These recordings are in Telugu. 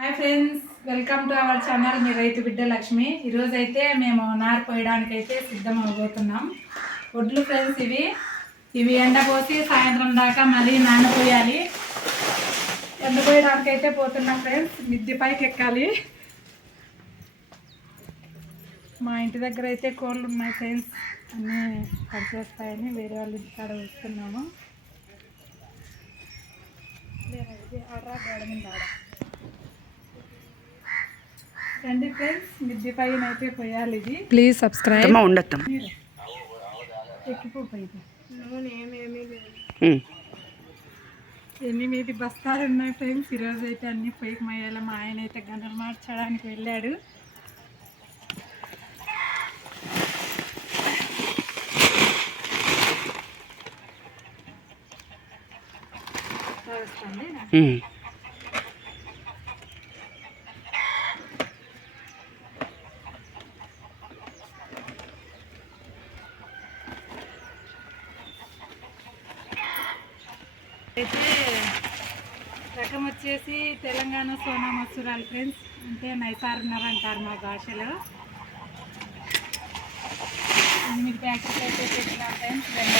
Hi friends welcome to our channel మీ రైతు బిడ్డ లక్ష్మి. ఈరోజు అయితే మేము నారు పోయడానికి అయితే సిద్ధం అవబోతున్నాం. వడ్లు ఫ్రెండ్స్ ఇవి. ఇవి ఎండపోసి సాయంత్రం దాకా మళ్ళీ నానపోయాలి ఎండపోయడానికి అయితే పోతున్నాం ఫ్రెండ్స్ మిద్ది పైకి ఎక్కాలి మా ఇంటి దగ్గర అయితే కోళ్ళు ఉన్నాయి ఫ్రెండ్స్ అన్నీ కట్ చేస్తాయని వేరే వాళ్ళ ఇంటికాడ వస్తున్నాము. ఆడరా గోడ మీద ఆడ. రండి ఫ్రెండ్స్ మిద్ది పైన అయితే పోయాలి ఇది. ప్లీజ్ సబ్స్క్రైబ్ ఉండొత్తమ్మ ఎక్కిపోయింది ఎనిమిది బస్తాలు ఉన్నాయి ఫ్రెండ్స్? ఈరోజు అయితే అన్ని పొయ్యికి మయ్యాలి మా ఆయన అయితే గంటలు మార్చడానికి వెళ్ళాడు. వస్తుంది అయితే రకం వచ్చేసి తెలంగాణ సోనా మసూరాలు ఫ్రెండ్స్. అంటే నైసారున్నర అంటారు మా భాషలో. ఎనిమిది ప్యాకెట్ అయితే పెట్టినా ఫ్రెండ్స్ రెండు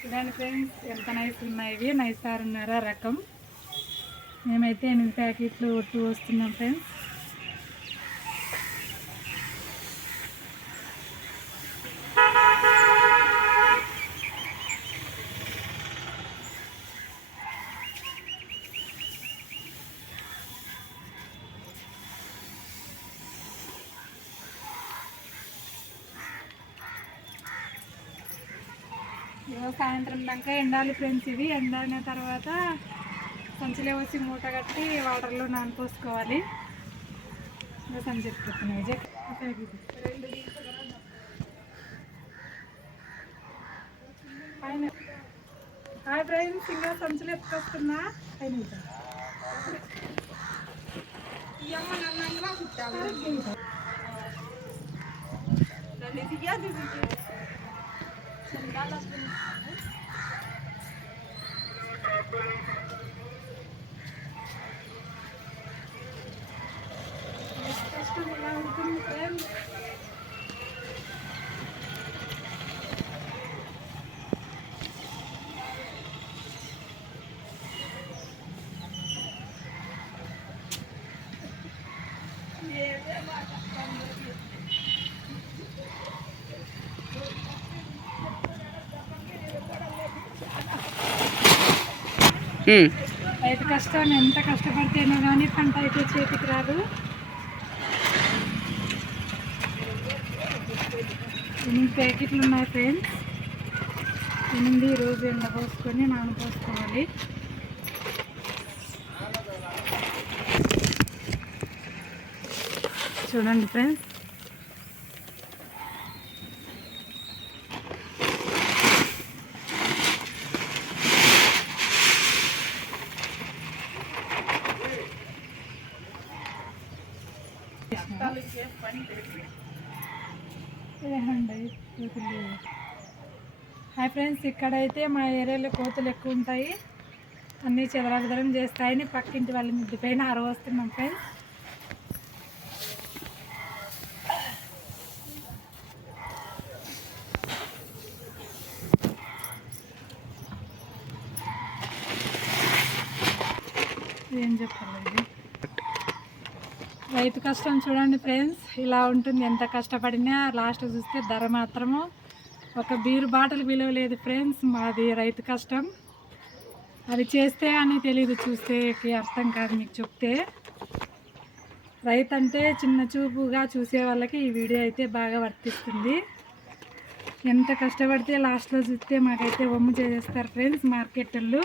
చూడండి ఫ్రెండ్స్ ఎంత నైస్ ఉన్నాయి ఇవి. నైసారున్నర రకం. మేమైతే ఎనిమిది ప్యాకెట్లు ఒట్టు వస్తున్నాం ఫ్రెండ్స్. సాయంత్రం దాకా ఎండాలి ఫ్రెండ్స్ ఇవి. ఎండిన తర్వాత సంచిలో వచ్చి మూట కట్టి వాటర్లో నానపోసుకోవాలి. ఇంకా సంచి జక్ పైన. హాయ్ ఫ్రెండ్స్ ఇంకా సంచులు ఎత్తుకొస్తున్నా. పైన అమ్మ నన్ను కుట్టాలి. కష్టం ఎలా రైతు కష్టం ఎంత కష్టపడితేనో కానీ పంట అయితే చేతికి రాదు. ఎనిమిది ప్యాకెట్లు ఉన్నాయి ఫ్రెండ్స్? ఎనిమిది రోజు ఎండ పోసుకొని నానపోసుకోవాలి చూడండి ఫ్రెండ్స్. హాయ్ ఫ్రెండ్స్ ఇక్కడైతే మా ఏరియాలో కోతులు ఎక్కువ ఉంటాయి. అన్నీ చెదరబెదరం చేస్తాయని పక్కింటి వాళ్ళ ముద్దు పైన అరవస్తున్నాం ఫ్రెండ్స్ ఏం చెప్పాలి ఇది రైతు కష్టం చూడండి ఫ్రెండ్స్ ఇలా ఉంటుంది. ఎంత కష్టపడినా లాస్ట్ చూస్తే ధర మాత్రము ఒక బీరు బాటలు విలువ లేదు ఫ్రెండ్స్ మాది రైతు కష్టం. అది చేస్తే అని తెలియదు చూస్తే అర్థం కాదు మీకు చెప్తే. రైతు అంటే చిన్న చూపుగా చూసే వాళ్ళకి ఈ వీడియో అయితే బాగా వర్తిస్తుంది. ఎంత కష్టపడితే లాస్ట్లో చూస్తే మాకైతే ఒమ్ము చేసేస్తారు ఫ్రెండ్స్ మార్కెట్ వాళ్ళు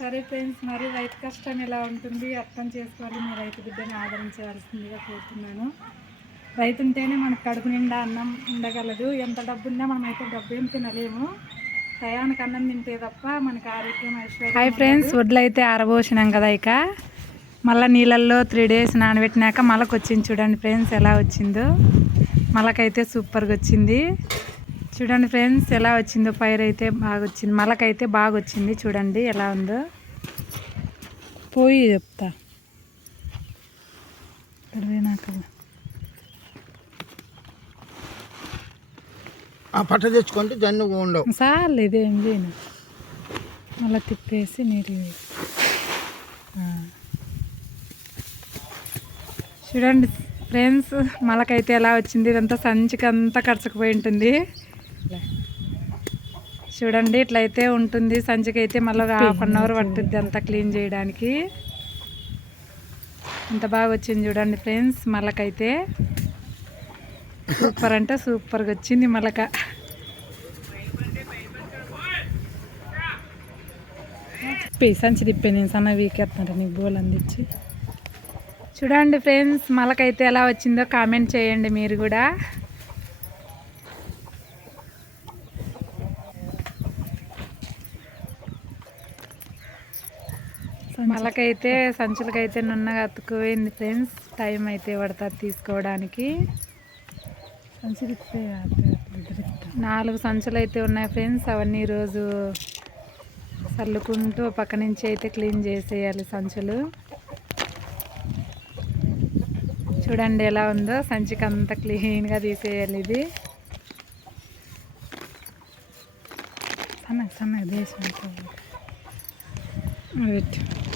సరే ఫ్రెండ్స్ మరి రైతు కష్టం ఎలా ఉంటుంది అర్థం చేసుకోవాలి. మీ రైతు బిడ్డని ఆదరించవలసిందిగా కోరుతున్నాను. రైతు ఉంటేనే మనకు కడుపు నిండా అన్నం ఉండగలదు. ఎంత డబ్బు ఉన్నా మనం అయితే డబ్బు ఏం తినలేము. టయానికి అన్నం తింటే తప్ప మనకి ఆరోగ్యం ఐశ్వర్యం హాయ్ ఫ్రెండ్స్ వడ్లు అయితే ఆరబోసినాం కదా ఇక. మళ్ళీ నీళ్ళల్లో త్రీ డేస్ నానబెట్టినాక మళ్ళకి వచ్చింది చూడండి ఫ్రెండ్స్ ఎలా వచ్చిందో. మళ్ళకైతే సూపర్గా వచ్చింది. చూడండి ఫ్రెండ్స్ ఎలా వచ్చిందో పైరు అయితే బాగా వచ్చింది మళ్ళకైతే బాగా వచ్చింది చూడండి ఎలా ఉందో. పోయి చెప్తా. ఆ పట్ట తెచ్చుకుంటే జన్ను ఉండవు. చాలు ఇదేం చేయను మళ్ళీ తిప్పేసి నీరు. చూడండి ఫ్రెండ్స్ మళ్ళకైతే ఎలా వచ్చింది? ఇదంతా సంచికి అంతా ఖర్చుకుపోయి ఉంటుంది. చూడండి ఇట్లయితే ఉంటుంది. సంచికి అయితే మళ్ళీ ఒక హాఫ్ అన్ అవర్ పట్టుద్ది అంతా క్లీన్ చేయడానికి. ఇంత బాగా వచ్చింది చూడండి ఫ్రెండ్స్ మళ్ళకైతే సూపర్ అంటే సూపర్గా వచ్చింది మళ్ళక తిప్పి సంచి తిప్పి నేను సన్న వీకేస్తున్నాడు నీకు బోల్ అందించి చూడండి ఫ్రెండ్స్ మళ్ళకైతే ఎలా వచ్చిందో కామెంట్ చేయండి మీరు కూడా. మళ్ళకైతే సంచులకైతే నున్నగా అతుక్కుపోయింది ఫ్రెండ్స్. టైం అయితే పడుతుంది తీసుకోవడానికి. నాలుగు సంచులు అయితే ఉన్నాయి ఫ్రెండ్స్. అవన్నీ ఈరోజు చల్లుకుంటూ పక్క నుంచి అయితే క్లీన్ చేసేయాలి సంచులు. చూడండి ఎలా ఉందో. సంచికి అంతా క్లీన్గా తీసేయాలి ఇది. సన్నగా సన్నగా దేశం.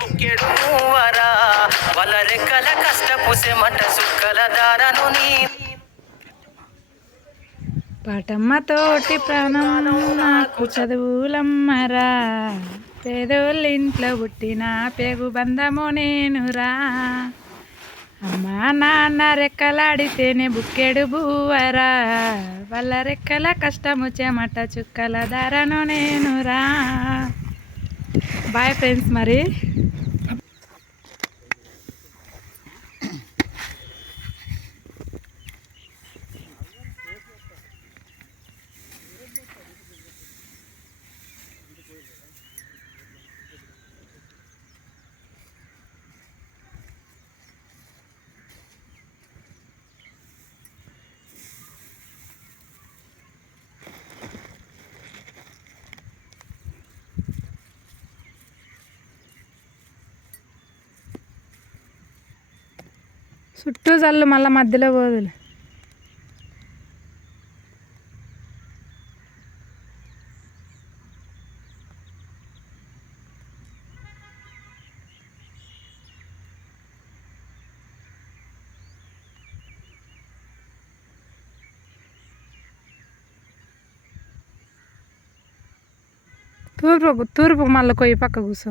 బుక్కెడు రెక్కల కష్టపు సెమట సుక్కల దారను నీ పాటమ్మ తోటి ప్రాణం నాకు చదువులమ్మరా. పేదోళ్ళ ఇంట్లో పుట్టిన పేగు బంధము నేనురా. అమ్మా నాన్న రెక్కలాడితేనే బుక్కెడు బూవరా వాళ్ళ రెక్కల కష్టము చెమట చుక్కల ధరను నేనురా. బాయ్ ఫ్రెండ్స్ మరి చుట్టూ చల్లు మళ్ళీ మధ్యలో పోదులు. తూర్పు తూర్పు మళ్ళీ కొయ్యి పక్క కూర్చో.